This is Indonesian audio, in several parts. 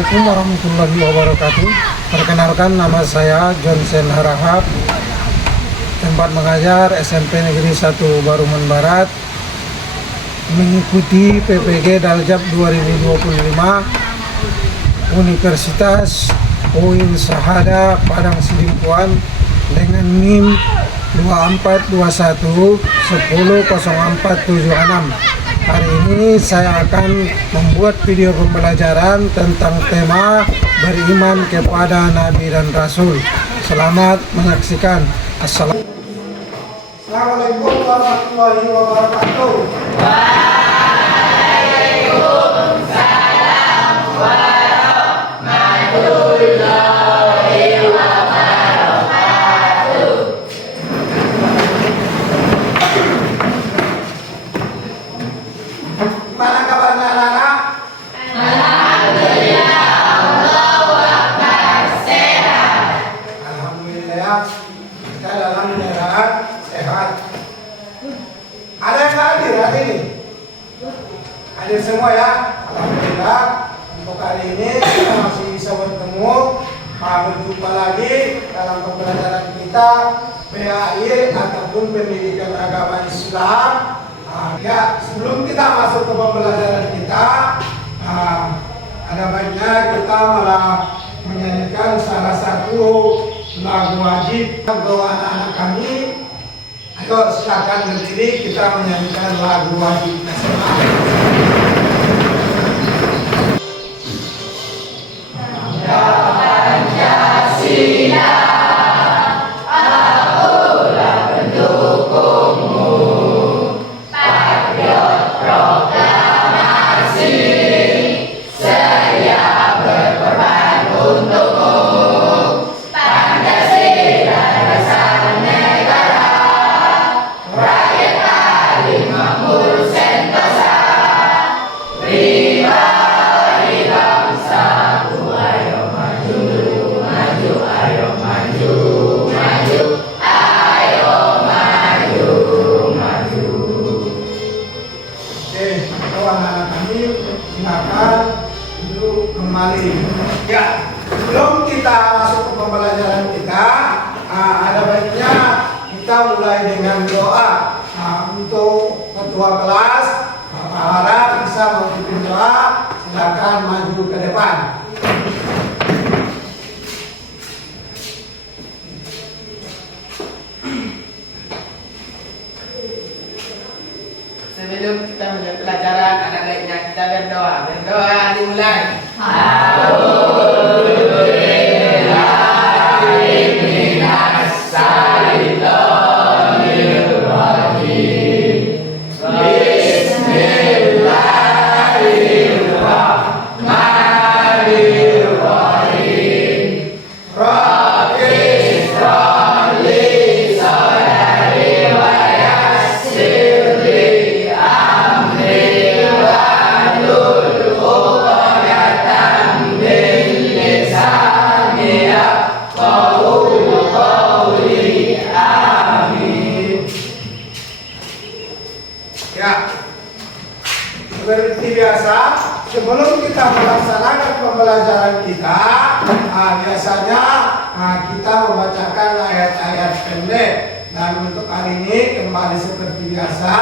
Assalamualaikum warahmatullahi wabarakatuh. Perkenalkan, nama saya Johnson Harahap, tempat mengajar SMP Negeri 1 Baruman Barat, mengikuti PPG Daljab 2025 Universitas UIN Sahada Padang Sidimpuan dengan NIM 2421 100476. Hari ini saya akan membuat video pembelajaran tentang tema beriman kepada Nabi dan Rasul. Selamat menyaksikan. Assalamualaikum warahmatullahi wabarakatuh. Waalaikumsalam warahmatullahi wabarakatuh. Gimana kabarnya anak-anak? Alhamdulillah, Allahu Akbar, sehat. Alhamdulillah, kita dalam keadaan sehat. Ada yang hadir hari ini? Hadir semua ya? Alhamdulillah. Untuk hari ini kita masih bisa bertemu, berjumpa lagi dalam pembelajaran kita PAI ataupun Pendidikan Agama Islam. Ya, sebelum kita masuk ke pembelajaran kita, ada baiknya kita malah menyanyikan salah satu lagu wajib untuk anak-anak kami. Ayo silakan berdiri, kita menyanyikan lagu wajib nasional. Pancasila, akulah pendukungmu. Patriot proklamasi, saya berkorban untukmu. Pancasila dasar negara, rakyat paling makmur sentosa. Pribadi bangsaku, ayo maju, maju, ayo maju, maju, ayo maju, maju. Oke, kalau anak-anak kami silakan duduk kembali. Ya, sebelum kita masuk ke pembelajaran kita, ada baiknya kita mulai dengan doa. Untuk ketua kelas, Bapak harap bisa memimpin doa. Silakan maju ke depan. Sebelum kita mulai pelajaran, ada baiknya kita berdoa. Berdoa dimulai. Ya, seperti biasa, sebelum kita melaksanakan pembelajaran kita, biasanya kita membacakan ayat-ayat pendek. Dan untuk hari ini kembali seperti biasa,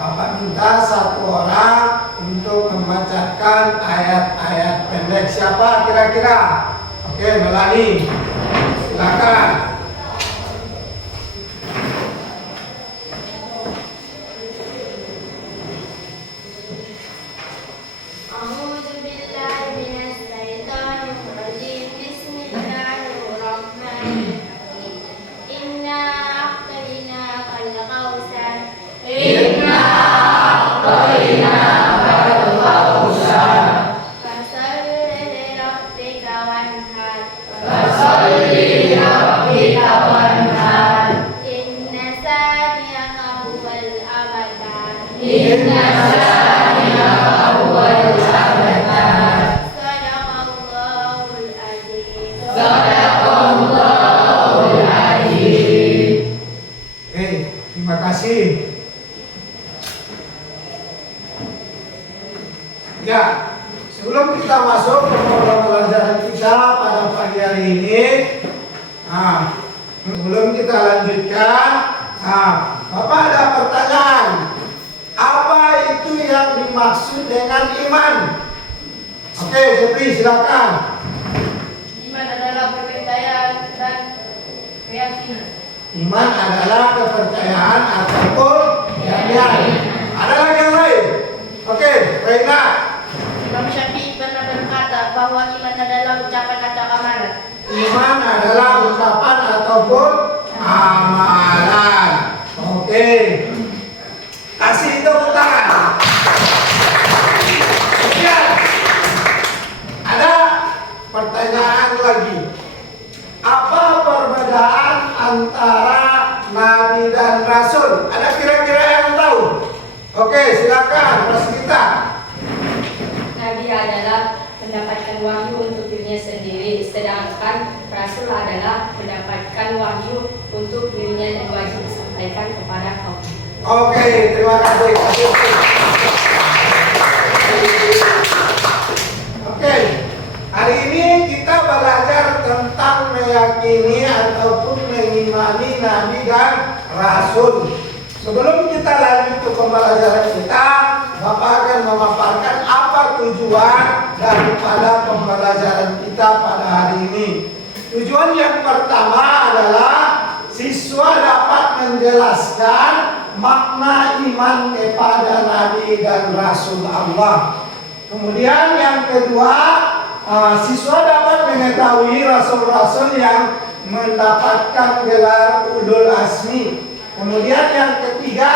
Bapak minta satu orang untuk membacakan ayat-ayat pendek. Siapa kira-kira? Oke, Melani, silakan. Terima kasih. Ya, sebelum kita masuk ke pembelajaran kita pada pagi hari ini, sebelum kita lanjutkan, Bapak ada pertanyaan. Apa itu yang dimaksud dengan iman? Oke, Jepri silakan. Iman adalah kepercayaan dan keyakinan. Iman adalah kepercayaan ataupun keyakinan. Ada lagi yang lain? Oke, Reina. Imam Syafi'i pernah berkata bahwa iman adalah ucapan atau amalan. Iman adalah ucapan ataupun amalan. Oke. Kasih tepuk tangan. Kemudian ada pertanyaan lagi. Apa perbedaan antara nabi dan rasul? Ada kira-kira yang tahu? Oke, silakan Rosita. Nabi adalah mendapatkan wahyu untuk dirinya sendiri, sedangkan Rasul adalah mendapatkan wahyu untuk dirinya dan wajib disampaikan kepada kaum. Oke, terima kasih. Oke, hari ini kita belajar tentang meyakini ataupun mengimani Nabi dan Rasul. Sebelum kita lanjut ke pembelajaran kita, Bapak akan memaparkan apa tujuan daripada pembelajaran kita pada hari ini. Tujuan yang pertama adalah siswa dapat menjelaskan makna iman kepada Nabi dan Rasul Allah. Kemudian yang kedua, siswa dapat mengetahui rasul-rasul yang mendapatkan gelar ulul azmi. Kemudian yang ketiga,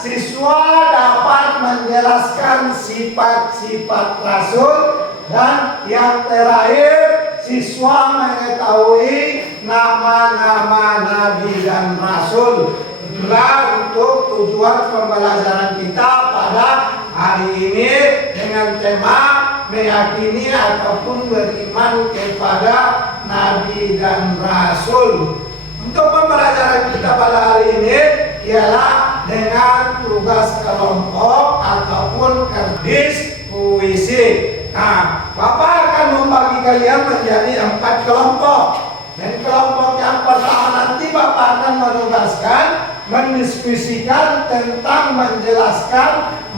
siswa dapat menjelaskan sifat-sifat Rasul. Dan yang terakhir, siswa mengetahui nama-nama Nabi dan Rasul. Itulah untuk tujuan pembelajaran kita pada hari ini dengan tema meyakini ataupun beriman kepada Nabi dan Rasul. Untuk pembelajaran kita pada hari ini ialah dengan tugas kelompok ataupun diskusi. Nah, Bapak akan membagi kalian menjadi 4 kelompok. Dan kelompok yang pertama nanti Bapak akan menugaskan mendiskusikan tentang menjelaskan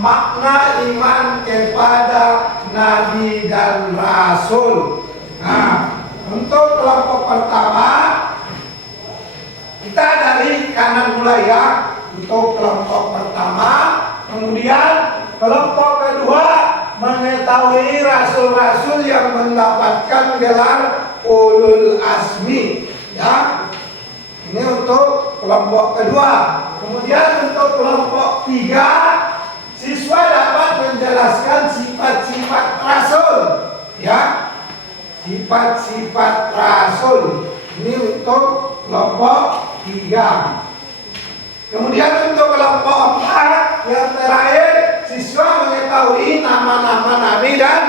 makna iman kepada Nabi dan Rasul. Nah, untuk kelompok pertama kita dari kanan mulai ya. Untuk kelompok pertama, kemudian kelompok kedua mengetahui rasul-rasul yang mendapatkan gelar ulul azmi ya. Ini untuk kelompok kedua. Kemudian untuk kelompok tiga, siswa dapat menjelaskan sifat-sifat rasul ya. Sifat-sifat rasul. Ini untuk kelompok 3. Kemudian untuk kelompok 4 yang terakhir, siswa mengetahui nama-nama Nabi dan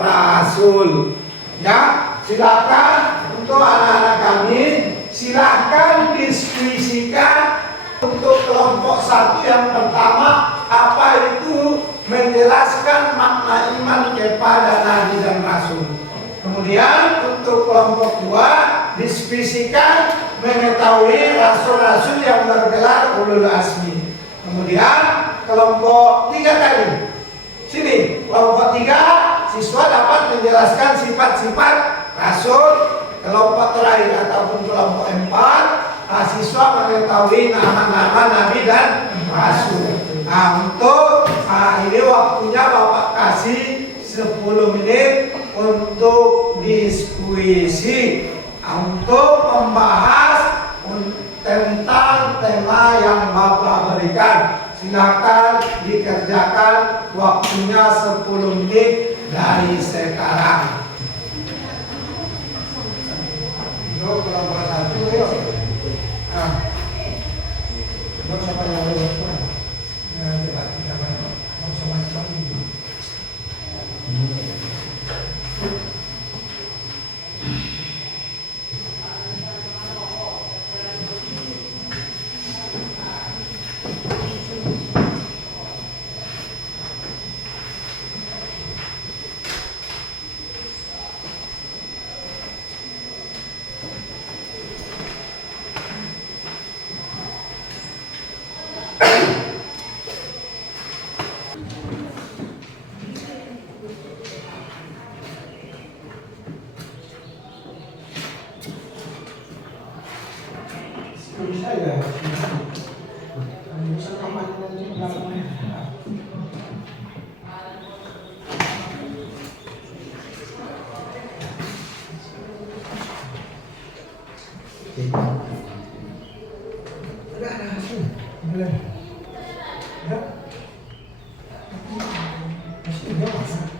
Rasul. Ya, silakan untuk anak-anak kami, silakan diskusikan untuk kelompok 1 yang pertama apa itu menjelaskan makna iman kepada Nabi dan Rasul. Kemudian untuk kelompok 2 diskusikan mengetahui rasul-rasul yang bergelar ulul azmi. Kemudian kelompok 3 tadi. Sini, kelompok 3 siswa dapat menjelaskan sifat-sifat rasul. Kelompok terakhir ataupun kelompok 4 siswa mengetahui nama-nama Nabi dan Rasul. Nah, untuk ini waktunya Bapak kasih 10 menit untuk diskusi, untuk membahas tentang tema yang Bapak berikan. Silakan dikerjakan, waktunya 10 menit dari sekarang. Yuk, kelompok 1 yuk. Yuk, siapa yang mau? Coba kita bantu. Sama-sama ini. Ada sini. Boleh. Ya. Masih ada masa.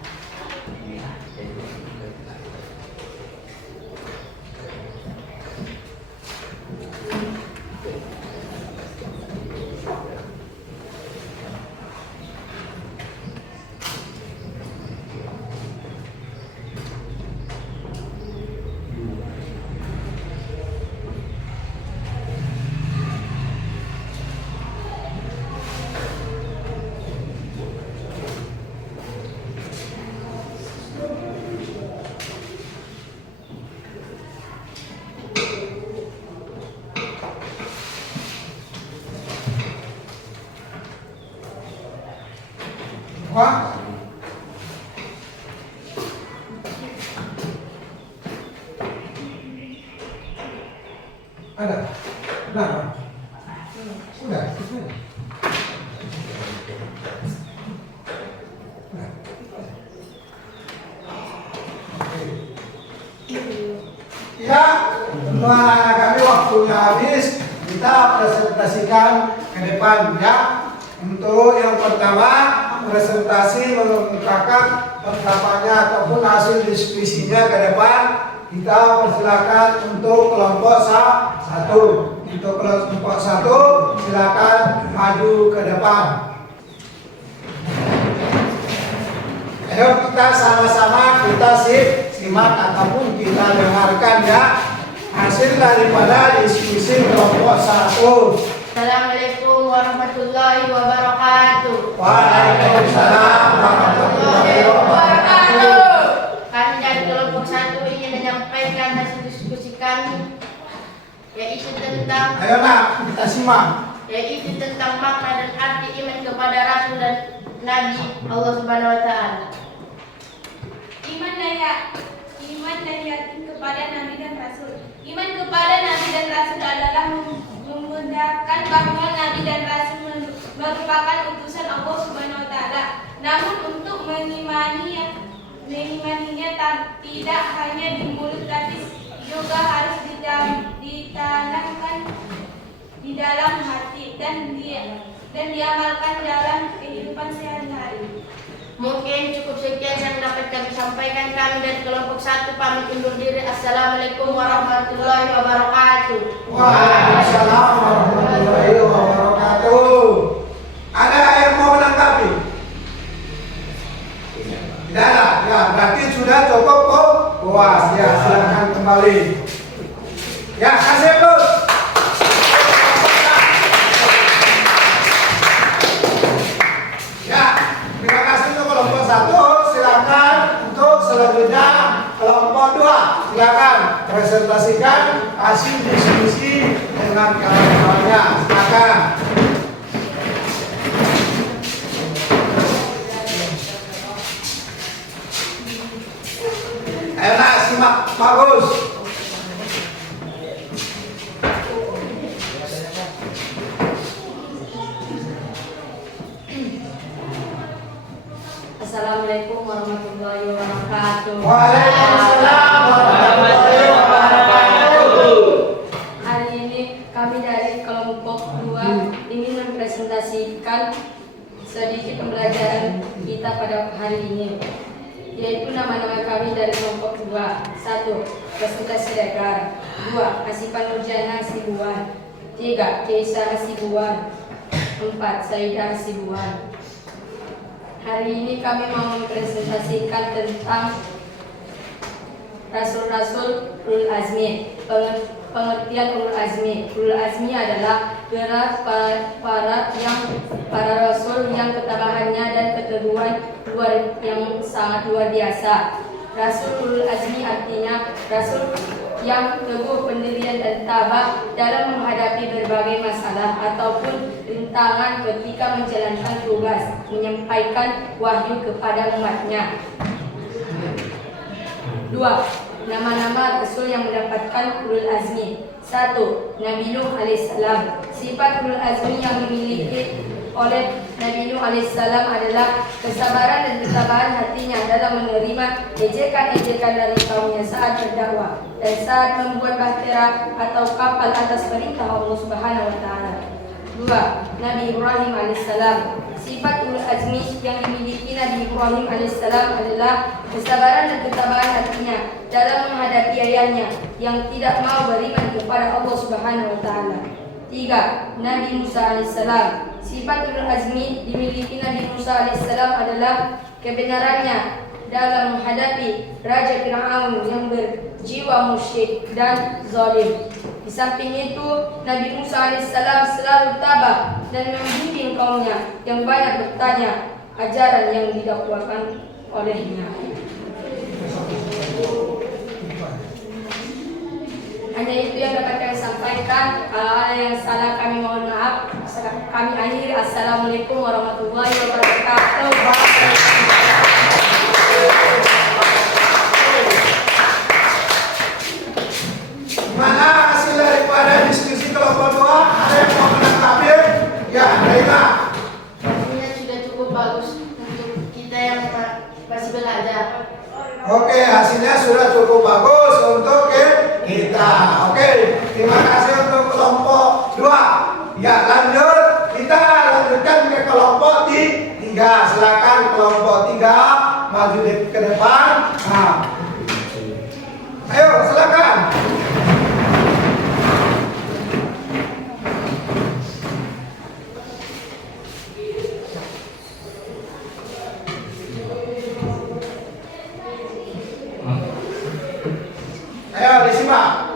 Wah. Ada. Nah. Sudah. Ya, teman kami waktunya habis. Kita presentasikan ke depan ya. Untuk yang pertama, presentasi mengemukakan pendapatnya ataupun hasil diskusinya ke depan. Kita persilakan untuk kelompok satu. Untuk kelompok satu, silakan maju ke depan. Ayo kita sama-sama kita simak ataupun kita dengarkan ya hasil daripada diskusi kelompok satu. Assalamualaikum warahmatullahi wabarakatuh. Waalaikumsalam warahmatullahi wabarakatuh. Kami dari kelompok satu ingin menyampaikan hasil diskusi kami, yaitu tentang Kita simak. yaitu tentang makna dan arti iman kepada Rasul dan Nabi Allah Subhanahu Wa Taala. Iman dan yakin kepada Nabi dan Rasul. Iman kepada Nabi dan Rasul adalah membenarkan bahwa Nabi dan Rasul merupakan utusan Allah Subhanahu Wa Taala. Namun untuk mengimaninya tidak hanya di mulut tapi juga harus ditanamkan di dalam hati dan diamalkan dalam kehidupan sehari-hari. Mungkin cukup sekian yang dapat kami sampaikan. Kami dari kelompok satu pamit undur diri. Assalamualaikum warahmatullahi wabarakatuh. Waalaikumsalam warahmatullahi wabarakatuh. Ada yang mau menanggapi? Tidak ada. Ya, berarti sudah cukup puas. Ya, silakan kembali. Ya, kasih bos. Ya, terima kasih untuk kelompok satu. Silakan untuk selanjutnya kelompok dua. Silakan presentasikan hasil diskusi dengan kawan-kawannya. Silakan. Enak, simak, bagus. Assalamualaikum warahmatullahi wabarakatuh. Waalaikumsalam warahmatullahi wabarakatuh. Hari ini kami dari kelompok 2 ingin mempresentasikan sedikit pembelajaran kita pada hari ini, yaitu nama-nama kami dari kelompok 2. 1. Presentasi Dakar. 2. Asifan Nurjana Hasibuan. 3. Keisa Hasibuan. 4. Saidah Hasibuan. Hari ini kami mau mempresentasikan tentang Rasul-Rasul Ulul Azmi. Pengertian Ulul Azmi. Ulul Azmi adalah gerak para Rasul yang ketabahannya dan keteguhan yang sangat luar biasa. Rasul Ulul Azmi artinya Rasul yang teguh pendirian dan tabah dalam menghadapi berbagai masalah ataupun rintangan ketika menjalankan tugas menyampaikan wahyu kepada umatnya. 2. Nama-nama Rasul yang mendapatkan Ulul Azmi. 1. Nabi Nuh alaihissalam. Sifat Ulul Azmi yang memiliki oleh Nabi Nuh alaihissalam adalah kesabaran dan ketabahan hatinya dalam menerima ejekan-ejekan dari kaumnya saat berdakwah dan saat membuat bahtera atau kapal atas perintah Allah Subhanahu wa taala. 2. Nabi Ibrahim alaihissalam. Sifat ulul azmi yang dimiliki Nabi Ibrahim alaihissalam adalah kesabaran dan ketabahan hatinya dalam menghadapi ayahnya yang tidak mau beriman kepada Allah Subhanahu wa taala. 3. Nabi Musa alaihissalam. Sifat ulul azmi dimiliki Nabi Musa alaihissalam adalah kebenarannya dalam menghadapi Raja Fir'aun yang berjiwa musyrik dan zalim. Di samping itu, Nabi Musa alaihissalam selalu tabah dan membimbing kaumnya yang banyak bertanya ajaran yang didakwakan olehnya. Hanya itu yang dapat kami sampaikan. Hal yang salah kami mohon maaf. Kami akhiri. Assalamualaikum warahmatullahi wabarakatuh. Mana hasil daripada diskusi kelompok 2? Ada yang mau menanggapi? Ya, Reina. Ini sudah cukup bagus untuk kita yang masih belajar. Oke, hasilnya sudah cukup bagus untuk kita. Oke, terima kasih untuk kelompok 2. Ya, lanjut. Kita lanjutkan ke kelompok 3. Silakan kelompok 3 maju ke depan. Nah. Ayo, silakan. Ayo disimak.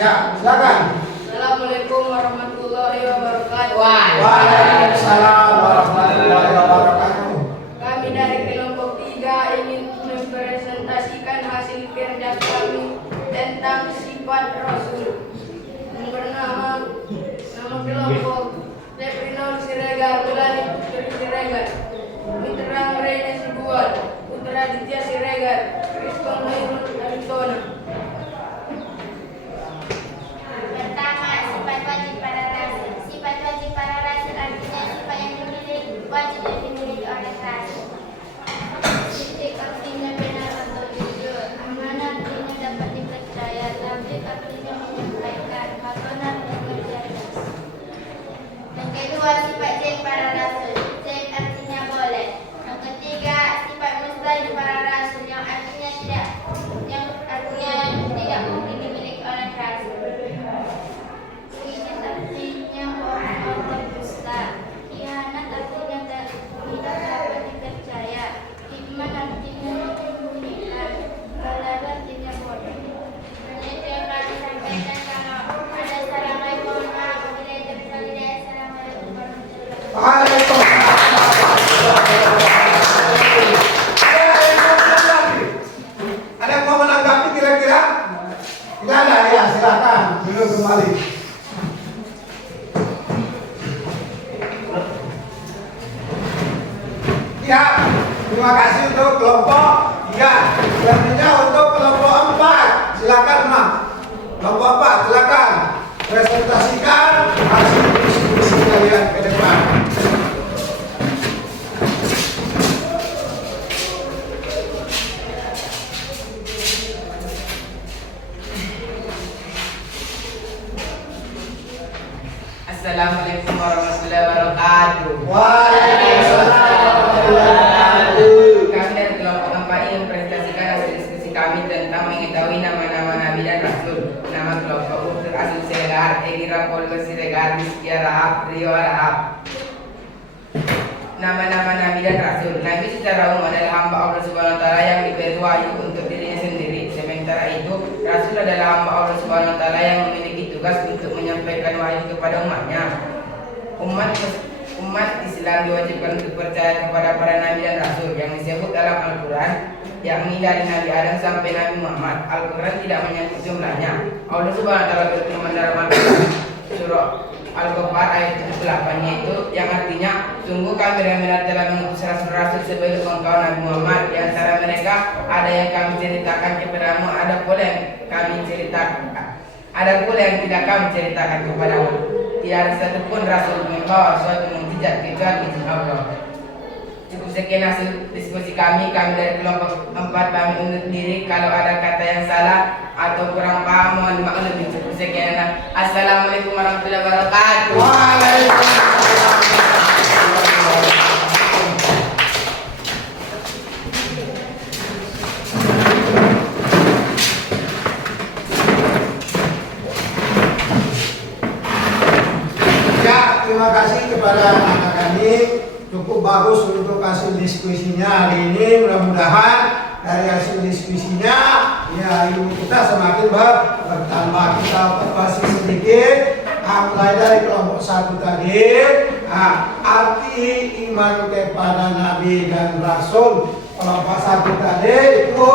Ya, silakan. Assalamualaikum warahmatullahi wabarakatuh. Waalaikumsalam warahmatullahi wabarakatuh. Kami dari kelompok 3 ingin mempresentasikan hasil kerja kami tentang sifat Rasul. Yang bernama kelompok Leprinol Siregar, Melani Putri Siregar, Mitra Rene Sibuan, Putra Ditya Siregar, Rizkon Hairul Aritona. Pertama, sifat wajib para rasul. Sifat wajib para rasul artinya sifat yang wajib dimiliki oleh rasul. Sidik artinya benar atau jujur. Amanah artinya dapat dipercaya. Tabligh artinya menyampaikan. Matonah artinya cerdas. Yang kedua, sifat jaim para rasul. Jaim artinya boleh. Yang ketiga, sifat mustahil para rasul yang artinya tidak mungkin dimiliki oleh rasul. Khianat artinya bohong atau dusta. Khianat artinya tidak dapat dipercaya. Hikmat artinya menyembunyikan. Balada artinya bodoh. Dan itu yang kami sampaikan. Kalau ada salah baik mohon maaf. Apabila itu bersalah, assalamualaikum warahmatullahi wabarakatuh. Ada yang mau menanggapi kira-kira? Tidak ada, ya silakan. Dulu kembali. Ya, terima kasih untuk kelompok 3. Selanjutnya untuk kelompok 4. Silakan, Mak. Kelompok 4, silakan. Presentasikan hasil diskusi kalian ke depan. Assalamualaikum warahmatullahi wabarakatuh. Waalaikumsalam warahmatullahi wabarakatuh. Kami dari kelompok 4 ingin mempresentasikan hasil diskusi kami tentang mengetahui nama-nama Nabi dan Rasul. Nama kelompok Utur Asul Siregar, Egi Rapolgo Siregar, Rizkia Rahab, Rio Rahab. Nama-nama Nabi dan Rasul. Nabi secara umum adalah hamba Allah Subhanahu wa taala yang diberi wahyu untuk dirinya sendiri. Sementara itu, Rasul adalah hamba Allah Subhanahu wa taala yang memiliki tugas untuk menyampaikan wahyu kepada umatnya. Umat Islam diwajibkan untuk percaya kepada para nabi dan rasul yang disebut dalam Al-Quran, yakni dari Nabi Adam sampai Nabi Muhammad. Al-Quran tidak menyebut jumlahnya. Allah Subhanahu wa taala berfirman dalam Al-Quran surah Al-Ghafir ayat 78 yaitu yang artinya, sungguh kami benar-benar telah mengutus rasul-rasul sebelum engkau Nabi Muhammad. Di antara mereka ada yang kami ceritakan kepadamu, ada pula yang tidak kami ceritakan kepadamu. tiada satupun rasul membawa suatu mukjizat kecuali izin Allah. Cukup sekian hasil diskusi kami dari kelompok 4 kami undur diri. Kalau ada kata yang salah atau kurang paham mohon dimaklumi. Cukup sekian. Assalamualaikum warahmatullahi wabarakatuh. Waalaikumsalam. Terima kasih kepada anak kami, cukup bagus untuk hasil diskusinya hari ini. Mudah-mudahan dari hasil diskusinya ya ilmu kita semakin bertambah. Kita perbaiki sedikit mulai dari kelompok 1 tadi. Arti iman kepada Nabi dan Rasul. Kelompok 1 tadi itu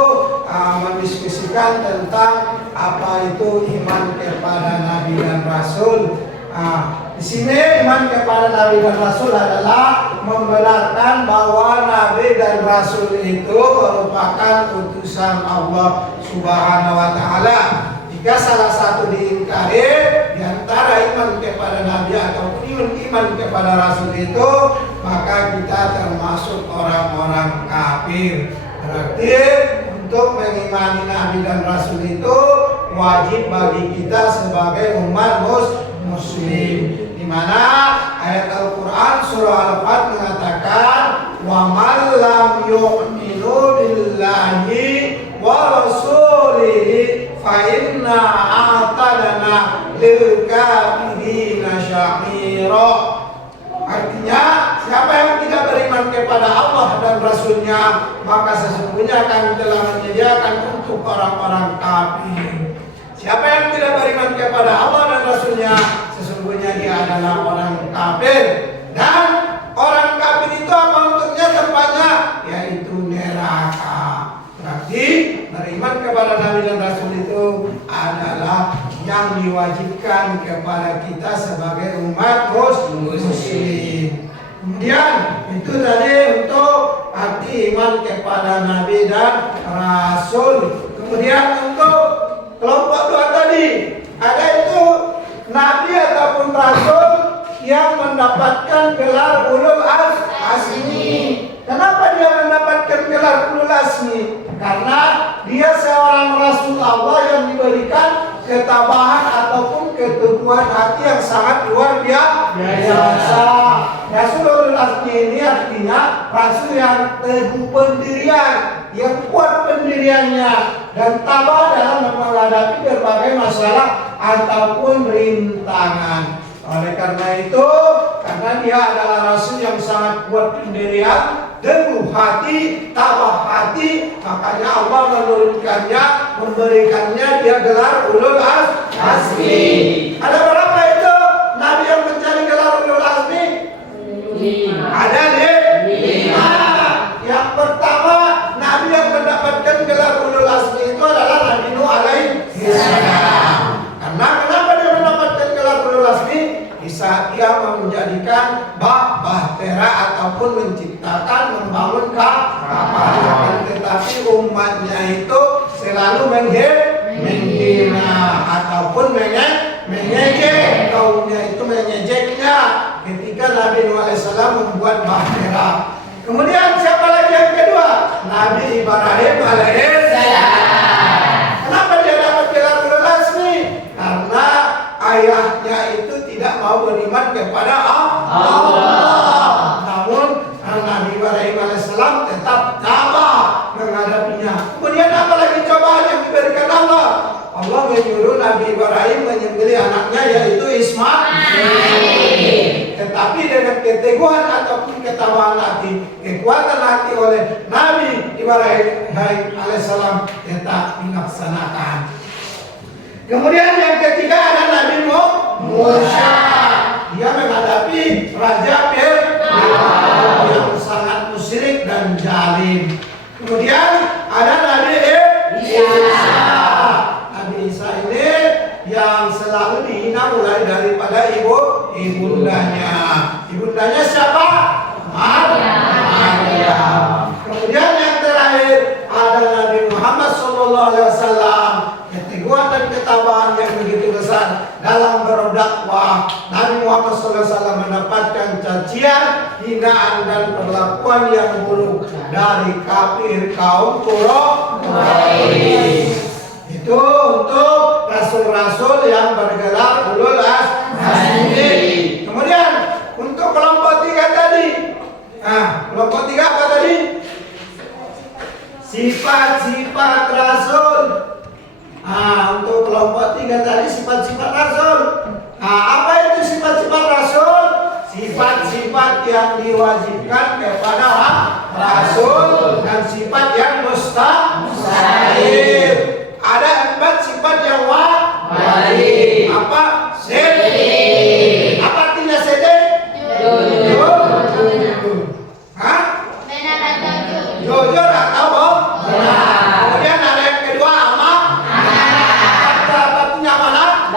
mendiskusikan tentang apa itu iman kepada Nabi dan Rasul. Di sini iman kepada Nabi dan Rasul adalah membenarkan bahwa Nabi dan Rasul itu merupakan utusan Allah Subhanahu wa Ta'ala. Jika salah satu diingkari di antara iman kepada Nabi atau iman kepada Rasul itu, maka kita termasuk orang-orang kafir. Berarti untuk mengimani Nabi dan Rasul itu wajib bagi kita sebagai umat Muslim, di mana ayat Al-Qur'an surah Al-Fat mengatakan wa man lam yu'minu billahi wa rasulihi fa inna a'tadna lil kafirina sya'ira. Artinya siapa yang tidak beriman kepada Allah dan Rasulnya, maka sesungguhnya kami telah menyediakan untuk orang-orang kafir. Siapa yang tidak beriman kepada Allah dan Rasulnya, sesungguhnya dia adalah orang kafir. Dan orang kafir itu apa untuknya tempatnya? Yaitu neraka. Berarti beriman kepada Nabi dan Rasul itu adalah yang diwajibkan kepada kita sebagai umat Muslim. Kemudian itu tadi untuk arti iman kepada Nabi dan Rasul. Kemudian untuk kelompok 2 tadi, ada itu Nabi ataupun Rasul yang mendapatkan gelar ulul azmi. Kenapa dia mendapatkan gelar ulul azmi? Karena dia seorang Rasul Allah yang diberikan ketabahan ataupun keteguhan hati yang sangat luar biasa. Rasul ulul azmi ini artinya Rasul yang teguh pendirian, yang kuat pendiriannya dan tabah dalam menghadapi berbagai masalah ataupun rintangan. Oleh karena itu, karena dia adalah Rasul yang sangat kuat pendirian, teguh hati, tabah hati, makanya Allah menurunkannya, memberikannya dia gelar ulul azmi. Ada berapa itu Nabi yang mencari gelar ulul azmi? 5. Ada 5. Yang pertama, Nabi yang mendapatkan gelar ulul azmi itu adalah Nabi Nuh alaihi salam. Karena kenapa dia mendapatkan gelar ulul azmi? Di saat dia menjadikan bahtera ataupun menciptakan, membangun kapal, tetapi umatnya itu selalu menghina ataupun mengejek, kaumnya itu mengejeknya ketika Nabi Nuh alaihissalam membuat bahtera. Kemudian siapa lagi yang kedua? Nabi Ibrahim alaihissalam. Kenapa dia dapat gelar ulul azmi? Karena ayahnya itu tidak mau beriman kepada Allah. Namun Nabi Ibrahim alaihissalam tetap tabah menghadapinya. Kemudian apa lagi cobaan yang diberikan Allah? Allah menyuruh Nabi Ibrahim menyembelih anaknya yaitu Ismail. Tetapi dengan keteguhan ataupun ketabahan hati, kekuatan hati oleh Nabi Ibrahim alaihissalam tetap dilaksanakan. Kemudian yang ketiga ada Nabi Musa. Dia menghadapi Raja Fir'aun yang sangat musyrik dan zalim. Kemudian ada Nabi Isa. Nabi Isa ini yang selalu dihina mulai daripada ibundanya. Ibundanya siapa? Maryam. Kemudian yang terakhir ada Nabi Muhammad SAW. Keteguhan dan ketabahan yang begitu besar dalam berdakwah. Nabi perlakuan yang buruk dari kafir kaum Quraisy. Itu untuk rasul-rasul yang bergelar ulul azmi. Kemudian untuk kelompok 3 tadi. Kelompok 3 apa tadi? Sifat-sifat rasul. Untuk kelompok 3 tadi sifat-sifat rasul. Apa itu sifat-sifat rasul? Sifat-sifat yang diwajibkan kepada rasul dan sifat yang mustahil. Ada 4 sifat yang wajib. Apa? Sede. Apa artinya sede? Jujur atau bohong? Kemudian ada yang kedua amal. Apa artinya mana?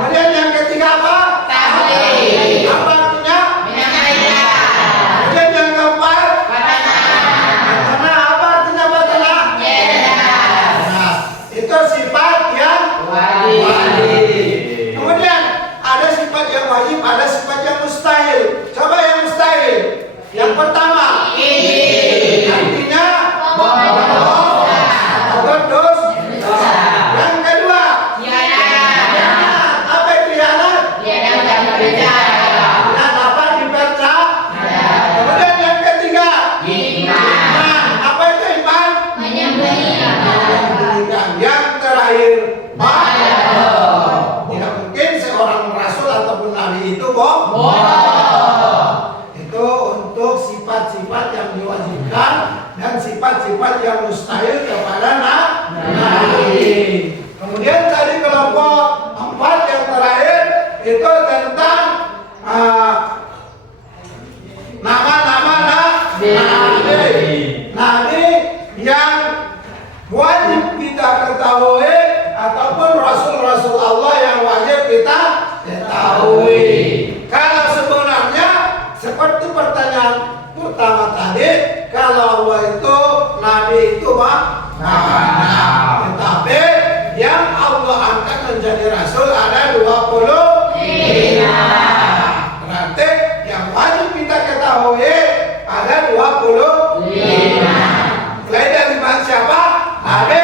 Kemudian yang ketiga apa? Apa artinya? Kemudian yang keempat? Batana. Apa artinya batana? Itu sifat yang wajib. Kemudian ada sifat yang wajib, ada sifat yang mustahil. Coba yang mustahil. Yang pertama, artinya bohong atau dosa. Yang kedua, apa itu khianat? Tidak dapat dipercaya. Kemudian yang ketiga, iman. Apa itu iman? Menyembelihkan. Yang terakhir, bohong. Tidak mungkin seorang rasul ataupun nabi itu bohong. Itu untuk sifat-sifat yang diwajibkan dan sifat-sifat yang mustahil kepada nabi. Kemudian tadi kelompok 4 yang terakhir itu tentang nama-nama nabi yang wajib kita ketahui ataupun rasul-rasul Allah yang wajib kita ketahui. Kalau sebenarnya seperti pertanyaan pertama tadi, kalau Allah itu nabi itu banyak, tetapi yang Allah angkat menjadi rasul ada 25. Berarti yang wajib kita ketahui ada 25. Mulai dari siapa? Nabi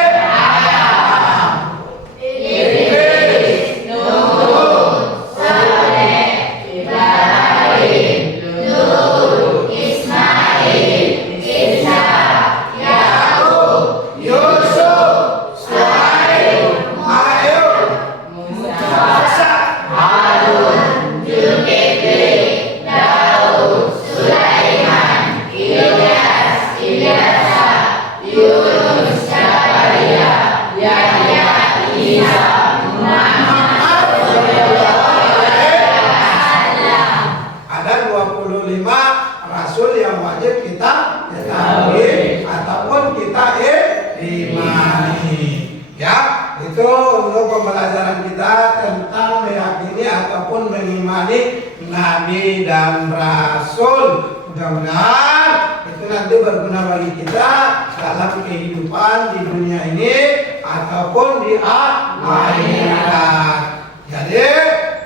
pembelajaran kita tentang meyakini ataupun mengimani nabi dan rasul. Mudah-mudahan itu nanti berguna bagi kita dalam kehidupan di dunia ini ataupun di akhirat. Jadi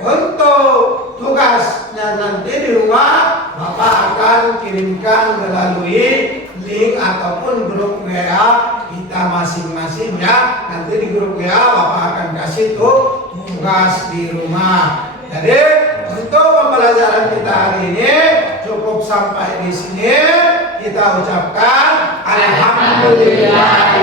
untuk tugasnya nanti di rumah Bapak akan kirimkan melalui link ataupun grup WA kita masing-masing ya. Nanti di grup WA Bapak akan kasih tuh tugas di rumah. Jadi untuk pembelajaran kita hari ini cukup sampai di sini. Kita ucapkan alhamdulillah.